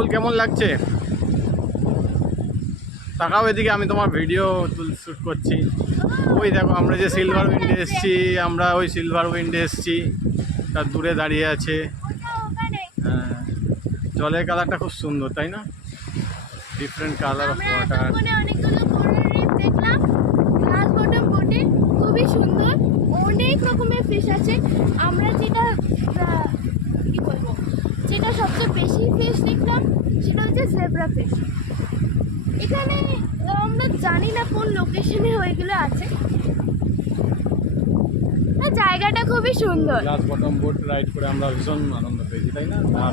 বকুল কেমন লাগছে? তাকাও এদিকে, আমি তোমার ভিডিও শ্যুট করছি। ওই দেখো আমরা যে সিলভার উইন্ডে এসছি, আমরা ওই সিলভার উইন্ডে এসছি, তার দূরে দাঁড়িয়ে আছে। হ্যাঁ, জলের কালারটা খুব সুন্দর, তাই না? Different colour of water. অনেকগুলো কোরাল রিফ দেখলাম, গ্লাস বটম বোটে, খুবই সুন্দর। অনেক রকমের ফিশ আছে। আমরা যেটা কি বলবো, যেটা সবচেয়ে বেশি ফিশ দেখলাম সেটা হচ্ছে জেব্রা ফিশ। এখানে আমরা জানি না কোন লোকেশনে ওইগুলো আছে। জায়গাটা খুবই সুন্দর। গ্লাস বটম বোট রাইড করে আমরা ভীষণ আনন্দ পেয়েছি, তাই না? হ্যাঁ।